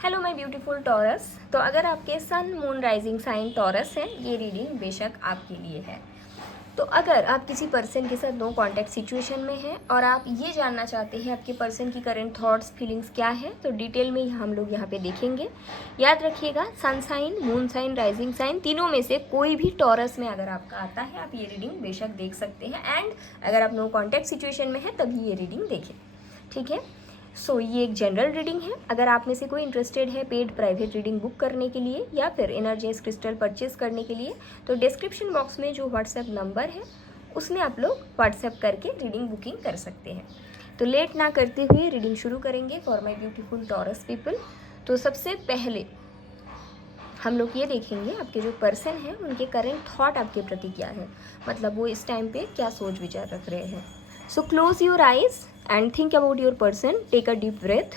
Hello my beautiful taurus. तो अगर आपके sun moon rising sign Taurus है, ये रीडिंग बेशक आपके लिए है। तो अगर आप किसी पर्सन के साथ नो कांटेक्ट सिचुएशन में हैं और आप ये जानना चाहते हैं आपके पर्सन की करंट थॉट्स फीलिंग्स क्या है, तो डिटेल में हम लोग यहाँ पे देखेंगे। याद रखिएगा, sun sign, moon sign, rising sign, तीनों में से कोई भी टॉरस में अगर आपका आता है आप ये रीडिंग बेशक देख सकते हैं। एंड अगर आप नो कांटेक्ट सिचुएशन में हैं तभी ये रीडिंग देखें, ठीक है। ये एक जनरल रीडिंग है। अगर आप में से कोई इंटरेस्टेड है पेड प्राइवेट रीडिंग बुक करने के लिए या फिर एनर्जाइज क्रिस्टल परचेज करने के लिए, तो डिस्क्रिप्शन बॉक्स में जो व्हाट्सएप नंबर है उसमें आप लोग व्हाट्सएप करके रीडिंग बुकिंग कर सकते हैं। तो लेट ना करते हुए रीडिंग शुरू करेंगे for my beautiful taurus people. तो सबसे पहले हम लोग ये देखेंगे आपके जो पर्सन है उनके करेंट थॉट आपके प्रति क्या है, मतलब वो इस टाइम पे क्या सोच विचार रख रहे हैं। So close your eyes and think about your person. Take a deep breath.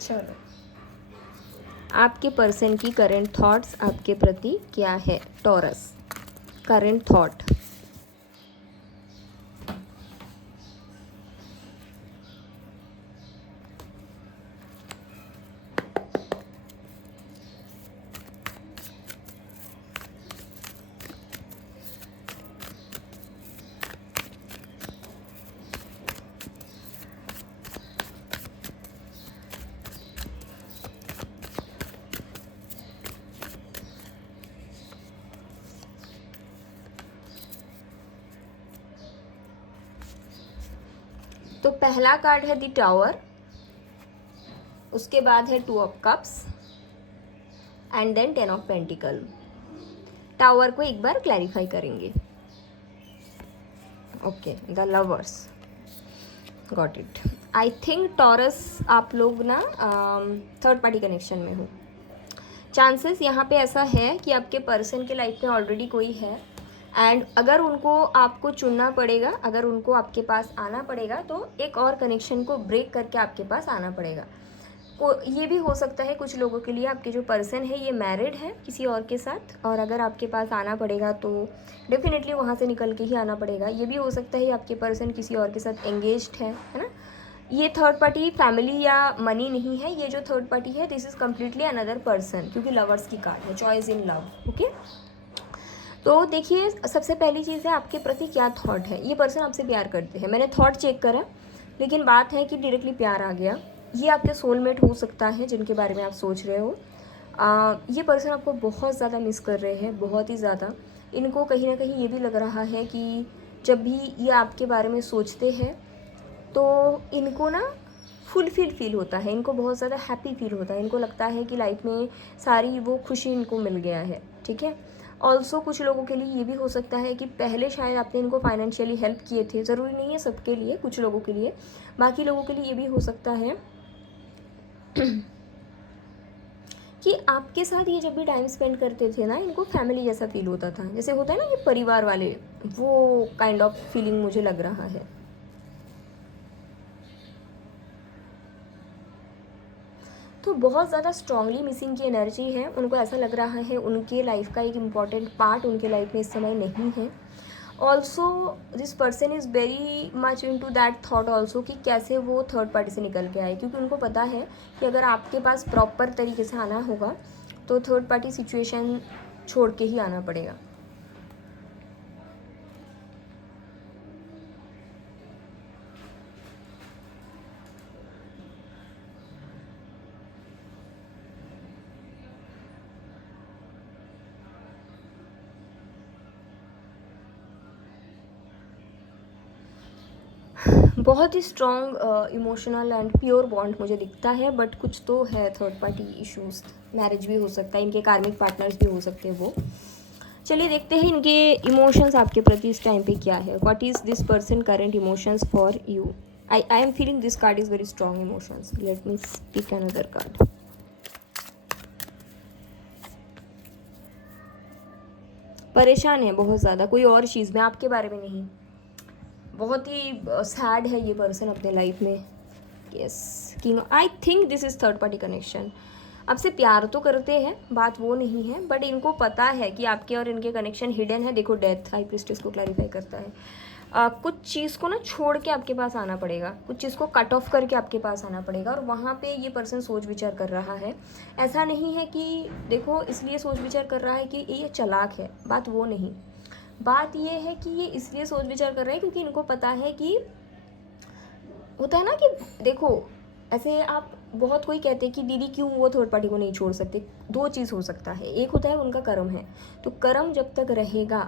चलो, आपके पर्सन की करंट थॉट्स आपके प्रति क्या है टॉरस। करंट थॉट, तो पहला कार्ड है द टावर, उसके बाद है 2 of cups and then 10 of pentacle. Tower को एक बार क्लैरिफाई करेंगे। Okay, the lovers, got it. I think Taurus आप लोग ना थर्ड पार्टी कनेक्शन में हो। चांसेस यहाँ पे ऐसा है कि आपके पर्सन के लाइफ में ऑलरेडी कोई है एंड अगर उनको आपको चुनना पड़ेगा, अगर उनको आपके पास आना पड़ेगा तो एक और कनेक्शन को ब्रेक करके आपके पास आना पड़ेगा। ये भी हो सकता है कुछ लोगों के लिए आपके जो पर्सन है ये मैरिड है किसी और के साथ, और अगर आपके पास आना पड़ेगा तो डेफिनेटली वहाँ से निकल के ही आना पड़ेगा। ये भी हो सकता है आपके पर्सन किसी और के साथ एंगेज्ड है ना। ये थर्ड पार्टी फैमिली या मनी नहीं है, ये जो थर्ड पार्टी है this is completely another person, क्योंकि लवर्स की कार्ड है, चॉइस इन लव। ओके, तो देखिए सबसे पहली चीज़ है आपके प्रति क्या थॉट है। ये पर्सन आपसे प्यार करते हैं, मैंने थॉट चेक करा, लेकिन बात है कि डायरेक्टली प्यार आ गया। ये आपके सोलमेट हो सकता है जिनके बारे में आप सोच रहे हो। ये पर्सन आपको बहुत ज़्यादा मिस कर रहे हैं, बहुत ही ज़्यादा। इनको कहीं ना कहीं ये भी लग रहा है कि जब भी ये आपके बारे में सोचते हैं तो इनको ना फुलफिल फील होता है, इनको बहुत ज़्यादा हैप्पी फील होता है, इनको लगता है कि लाइफ में सारी वो खुशी इनको मिल गया है, ठीक है। ऑल्सो कुछ लोगों के लिए ये भी हो सकता है कि पहले शायद आपने इनको फाइनेंशियली हेल्प किए थे, ज़रूरी नहीं है सबके लिए, कुछ लोगों के लिए। बाकी लोगों के लिए ये भी हो सकता है कि आपके साथ ये जब भी टाइम स्पेंड करते थे ना, इनको फैमिली जैसा फील होता था, जैसे होता है ना ये परिवार वाले, वो काइंड ऑफ फीलिंग मुझे लग रहा है। तो बहुत ज़्यादा स्ट्रांगली मिसिंग की एनर्जी है, उनको ऐसा लग रहा है उनके लाइफ का एक इम्पॉर्टेंट पार्ट उनके लाइफ में इस समय नहीं है। Also this person is very much into that thought also कि कैसे वो थर्ड पार्टी से निकल के आए, क्योंकि उनको पता है कि अगर आपके पास प्रॉपर तरीके से आना होगा तो थर्ड पार्टी सिचुएशन छोड़ के ही आना पड़ेगा। बहुत ही strong emotional and pure bond मुझे दिखता है, बट कुछ तो है थर्ड पार्टी इश्यूज। मैरिज भी हो सकता है, इनके कार्मिक पार्टनर्स भी हो सकते हैं वो। चलिए देखते हैं इनके इमोशंस आपके प्रति इस टाइम पे क्या है। What is this person current emotions for you. I am feeling this card is very strong emotions. Let me pick another card. परेशान है बहुत ज़्यादा कोई और चीज़ में, आपके बारे में नहीं। बहुत ही सैड है ये पर्सन अपने लाइफ में। Yes, king. I think this is third party connection. आपसे प्यार तो करते हैं, बात वो नहीं है, बट इनको पता है कि आपके और इनके कनेक्शन हिडन है। देखो डेथ हाई प्रीस्टेस को क्लैरिफाई करता है। कुछ चीज़ को ना छोड़ के आपके पास आना पड़ेगा, कुछ चीज़ को कट ऑफ करके आपके पास आना पड़ेगा, और वहाँ पे ये पर्सन सोच विचार कर रहा है। ऐसा नहीं है कि देखो इसलिए सोच विचार कर रहा है कि ये चालाक है, बात वो नहीं। बात ये है कि ये इसलिए सोच विचार कर रहे हैं क्योंकि इनको पता है कि होता है ना कि देखो ऐसे आप बहुत कोई कहते हैं कि दीदी क्यों वो थर्ड पार्टी को नहीं छोड़ सकते। दो चीज़ हो सकता है, एक होता है उनका कर्म है, तो कर्म जब तक रहेगा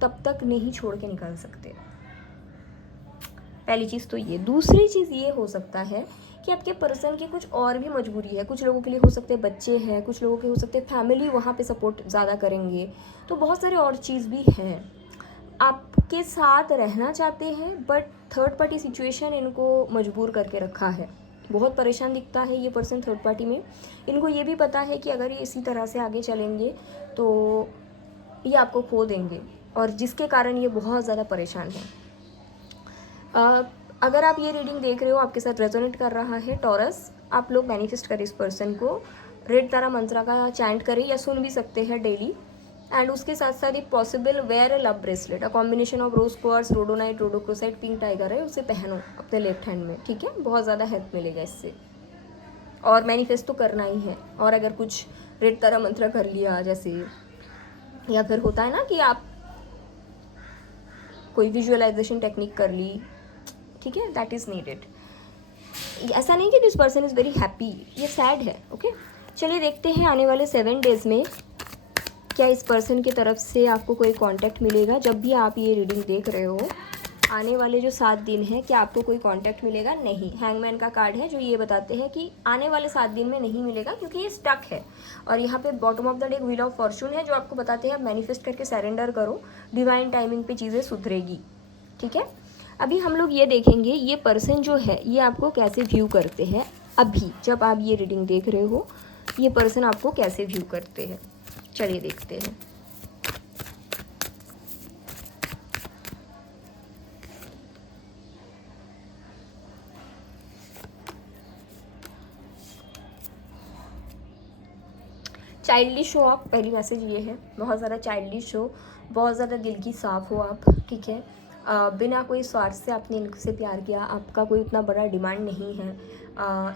तब तक नहीं छोड़ के निकल सकते, पहली चीज़ तो ये। दूसरी चीज़ ये हो सकता है कि आपके पर्सन की कुछ और भी मजबूरी है। कुछ लोगों के लिए हो सकते हैं बच्चे हैं, कुछ लोगों के हो सकते हैं फैमिली वहाँ पे सपोर्ट ज़्यादा करेंगे, तो बहुत सारे और चीज़ भी हैं। आपके साथ रहना चाहते हैं बट थर्ड पार्टी सिचुएशन इनको मजबूर करके रखा है। बहुत परेशान दिखता है ये पर्सन थर्ड पार्टी में। इनको ये भी पता है कि अगर ये इसी तरह से आगे चलेंगे तो ये आपको खो देंगे, और जिसके कारण ये बहुत ज़्यादा परेशान है। अगर आप ये रीडिंग देख रहे हो, आपके साथ रेजोनेट कर रहा है टॉरस, आप लोग मैनिफेस्ट करें इस पर्सन को। रेड तारा मंत्रा का चैंट करें या सुन भी सकते हैं डेली। एंड उसके साथ साथ एक possible wear love bracelet, a combination of rose quartz, rhodonite, rhodochrosite, pink tiger है, उसे पहनो अपने लेफ्ट हैंड में, ठीक है। बहुत ज़्यादा हेल्प मिलेगा इससे, और मैनिफेस्ट तो करना ही है। और अगर कुछ रेड तारा मंत्रा कर लिया जैसे, या फिर होता है ना कि आप कोई विजुअलाइजेशन टेक्निक कर ली, ठीक है, दैट इज़ नीडेड। ऐसा नहीं कि this person is very happy, ये सैड है, ओके। चलिए देखते हैं आने वाले 7 डेज़ में क्या इस पर्सन की तरफ से आपको कोई कांटेक्ट मिलेगा। जब भी आप ये रीडिंग देख रहे हो, आने वाले जो 7 दिन हैं क्या आपको कोई कांटेक्ट मिलेगा? नहीं। हैंगमैन का कार्ड है जो ये बताते हैं कि आने वाले 7 दिन में नहीं मिलेगा क्योंकि ये स्टक है। और यहाँ पे bottom of the deck wheel of Fortune है जो आपको बताते हैं आप मैनिफेस्ट करके सरेंडर करो, डिवाइन टाइमिंग पे चीज़ें सुधरेगी, ठीक है। अभी हम लोग ये देखेंगे ये पर्सन जो है ये आपको कैसे व्यू करते हैं। अभी जब आप ये रीडिंग देख रहे हो, ये पर्सन आपको कैसे व्यू करते हैं, चलिए देखते हैं। चाइल्डिश हो आप, पहली मैसेज ये है। बहुत ज़्यादा चाइल्डिश हो, बहुत ज़्यादा दिल की साफ़ हो आप, ठीक है। बिना कोई स्वार्थ से आपने इनसे प्यार किया, आपका कोई उतना बड़ा डिमांड नहीं है,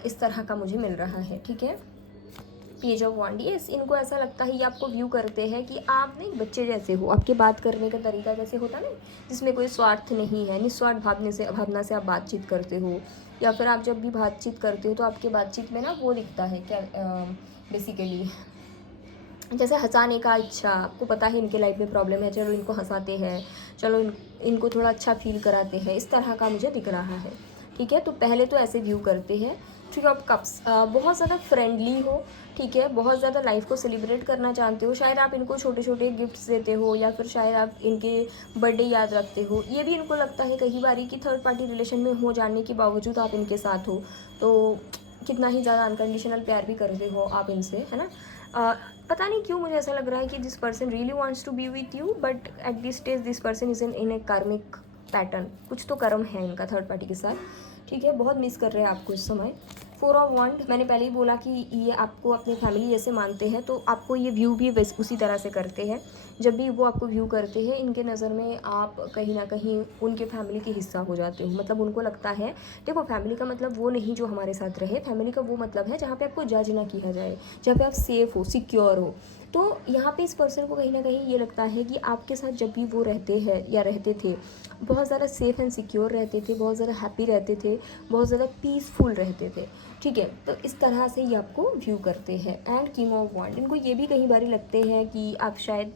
इस तरह का मुझे मिल रहा है, ठीक है। पेज ऑफ वॉन्ड, ये इनको ऐसा लगता है, ये आपको व्यू करते हैं कि आप नहीं बच्चे जैसे हो, आपके बात करने का तरीका जैसे होता ना जिसमें कोई स्वार्थ नहीं है, निस्वार्थ भावना से आप बातचीत करते हो, या फिर आप जब भी बातचीत करते हो तो आपके बातचीत में ना वो दिखता है क्या, बेसिकली जैसे हंसाने का इच्छा। आपको पता है इनके लाइफ में प्रॉब्लम है, चलो इनको हंसाते हैं, चलो इनको थोड़ा अच्छा फील कराते हैं, इस तरह का मुझे दिख रहा है, ठीक है। तो पहले तो ऐसे व्यू करते हैं। थ्री ऑफ कप्स, बहुत ज़्यादा फ्रेंडली हो, ठीक है, बहुत ज़्यादा लाइफ को सेलिब्रेट करना जानते हो। शायद आप इनको छोटे छोटे गिफ्ट्स देते हो, या फिर शायद आप इनके बर्थडे याद रखते हो। ये भी इनको लगता है कई बार कि थर्ड पार्टी रिलेशन में हो जाने के बावजूद आप इनके साथ हो, तो कितना ही ज़्यादा अनकंडीशनल प्यार भी करते हो आप इनसे, है ना। पता नहीं क्यों मुझे ऐसा लग रहा है कि this person really wants to be with you, but at this stage this person is in a karmic pattern. कुछ तो कर्म है इनका थर्ड पार्टी के साथ, ठीक है। बहुत मिस कर रहे हैं आपको इस समय। 4 ऑफ वॉन्ड, मैंने पहले ही बोला कि ये आपको अपनी फैमिली जैसे मानते हैं, तो आपको ये व्यू भी उसी तरह से करते हैं। जब भी वो आपको व्यू करते हैं, इनके नज़र में आप कहीं ना कहीं उनके फैमिली के हिस्सा हो जाते हो। मतलब उनको लगता है, देखो फैमिली का मतलब वो नहीं जो हमारे साथ रहे, फैमिली का वो मतलब है जहाँ पे आपको जज ना किया जाए, जहाँ पे आप सेफ़ हो, सिक्योर हो। तो यहाँ पे इस पर्सन को कहीं ना कहीं ये लगता है कि आपके साथ जब भी वो रहते हैं या रहते थे, बहुत ज़्यादा सेफ़ एंड सिक्योर रहते थे, बहुत ज़्यादा हैप्पी रहते थे, बहुत ज़्यादा पीसफुल रहते थे, ठीक है। तो इस तरह से ये आपको व्यू करते हैं। एंड किंग ऑफ वॉन्ड, इनको ये भी कई बार लगते हैं कि आप शायद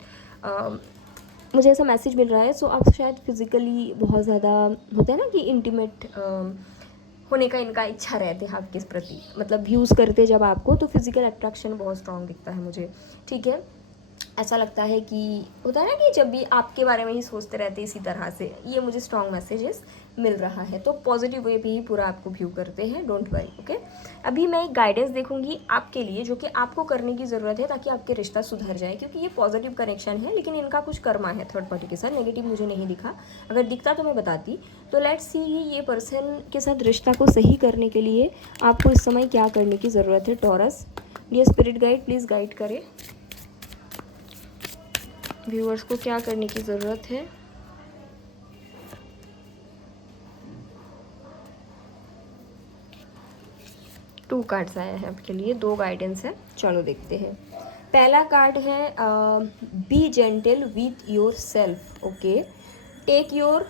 मुझे ऐसा मैसेज मिल रहा है, सो आप शायद फिज़िकली बहुत ज़्यादा होता है ना कि इंटीमेट होने का इनका इच्छा रहते हैं आपके प्रति, मतलब व्यूज़ करते जब आपको, तो फिज़िकल अट्रैक्शन बहुत स्ट्रॉन्ग दिखता है मुझे, ठीक है। ऐसा लगता है कि होता है ना कि जब भी आपके बारे में ही सोचते रहते इसी तरह से, ये मुझे स्ट्रॉन्ग मैसेजेस मिल रहा है। तो पॉजिटिव वे पे ही पूरा आपको व्यू करते हैं, डोंट वरी, ओके। अभी मैं एक गाइडेंस देखूंगी आपके लिए जो कि आपको करने की ज़रूरत है ताकि आपके रिश्ता सुधर जाए, क्योंकि ये पॉजिटिव कनेक्शन है लेकिन इनका कुछ कर्मा है थर्ड पार्टी के साथ। नेगेटिव मुझे नहीं दिखा, अगर दिखता तो मैं बताती। तो लेट्स सी ये पर्सन के साथ रिश्ता को सही करने के लिए आपको इस समय क्या करने की ज़रूरत है Taurus. Dear spirit guide please guide करें व्यूअर्स को क्या करने की ज़रूरत है। टू कार्ड्स आया है आपके लिए, 2 गाइडेंस है, चलो देखते हैं। पहला कार्ड है be gentle with yourself, okay, take your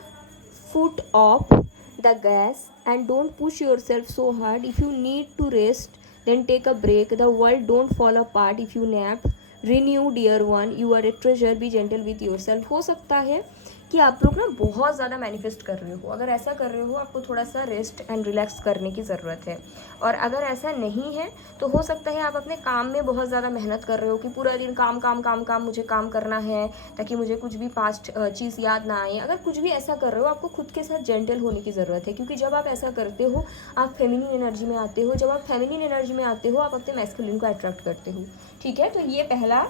foot off the gas and don't push yourself so hard, if you need to rest then take a break, the world don't fall apart if you nap, renew dear one, you are a treasure, be gentle with yourself. हो सकता है कि आप लोग ना बहुत ज़्यादा manifest कर रहे हो, अगर ऐसा कर रहे हो आपको थोड़ा सा रेस्ट एंड रिलैक्स करने की ज़रूरत है। और अगर ऐसा नहीं है तो हो सकता है आप अपने काम में बहुत ज़्यादा मेहनत कर रहे हो कि पूरा दिन काम काम काम काम मुझे काम करना है ताकि मुझे कुछ भी पास्ट चीज़ याद ना आए। अगर कुछ भी ऐसा कर रहे हो आपको खुद के साथ जेंटल होने की ज़रूरत है, क्योंकि जब आप ऐसा करते हो आप फेमिनिन एनर्जी में आते हो, जब आप फेमिनिन एनर्जी में आते हो आप अपने मैस्कुलिन को अट्रैक्ट करते हो, ठीक है। तो ये पहला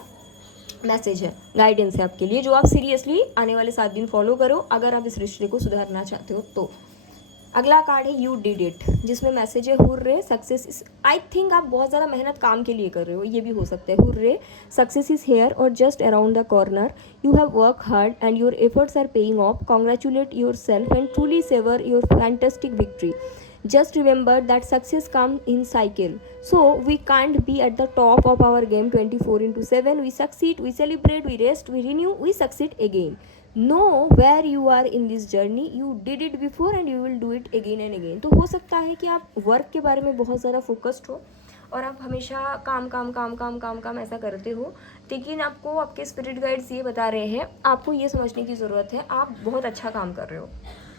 मैसेज है, गाइडेंस है आपके लिए, जो आप सीरियसली आने वाले 7 दिन फॉलो करो अगर आप इस रिश्ते को सुधारना चाहते हो तो। अगला कार्ड है यू डिड इट, जिसमें मैसेज है hurray success is, I think आप बहुत ज़्यादा मेहनत काम के लिए कर रहे हो, ये भी हो सकता है। हुर्रे सक्सेस इज हेयर और just around the corner, you have work hard and your efforts are paying off, congratulate yourself and truly savour your fantastic victory, just remember that success comes in cycle, so we can't be at the top of our game 24/7, we succeed, we celebrate, we rest, we renew, we succeed again, know where you are in this journey, you did it before and you will do it again and again। तो हो सकता है कि आप work के बारे में बहुत ज़्यादा फोकस्ड हो और आप हमेशा काम काम काम काम काम काम ऐसा करते हो, लेकिन आपको आपके स्पिरिट गाइड्स ये बता रहे हैं आपको ये समझने की ज़रूरत है आप बहुत अच्छा काम कर रहे हो,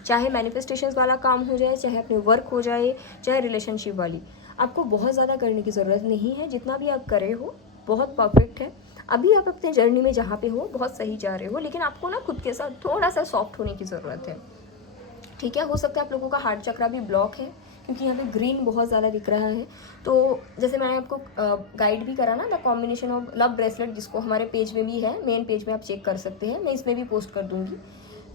चाहे मैनिफेस्टेशंस वाला काम हो जाए, चाहे अपने वर्क हो जाए, चाहे रिलेशनशिप वाली, आपको बहुत ज़्यादा करने की ज़रूरत नहीं है। जितना भी आप कर रहे हो बहुत परफेक्ट है। अभी आप अपने जर्नी में जहाँ पे हो बहुत सही जा रहे हो, लेकिन आपको ना खुद के साथ थोड़ा सा सॉफ्ट होने की ज़रूरत है, ठीक है। हो सकता है आप लोगों का हार्ट चक्रा भी ब्लॉक है, क्योंकि यहाँ पे ग्रीन बहुत ज़्यादा दिख रहा है। तो जैसे मैंने आपको गाइड भी करा ना the combination of love bracelet, जिसको हमारे पेज में भी है, मेन पेज में आप चेक कर सकते हैं, मैं इसमें भी पोस्ट कर दूँगी,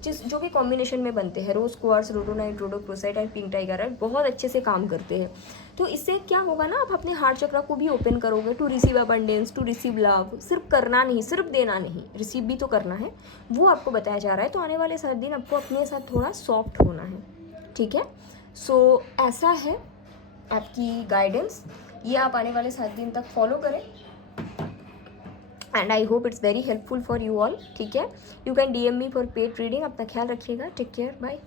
जो भी कॉम्बिनेशन में बनते हैं, रोज क्वार्ट्ज, रोडोनाइट, रोडोक्रोसाइट एंड पिंक टाइगराइट, बहुत अच्छे से काम करते हैं। तो इससे क्या होगा ना, आप अपने हार्ट चक्र को भी ओपन करोगे to receive abundance, to receive love. सिर्फ करना नहीं, सिर्फ देना नहीं, रिसीव भी तो करना है, वो आपको बताया जा रहा है। तो आने वाले 7 दिन आपको अपने साथ थोड़ा सॉफ्ट होना है, ठीक है। सो ऐसा है आपकी गाइडेंस, ये आप आने वाले 7 दिन तक फॉलो करें and I hope it's very helpful for you all, ठीक है। You can DM me for paid reading. अपना ख्याल रखिएगा, टेक केयर, बाय।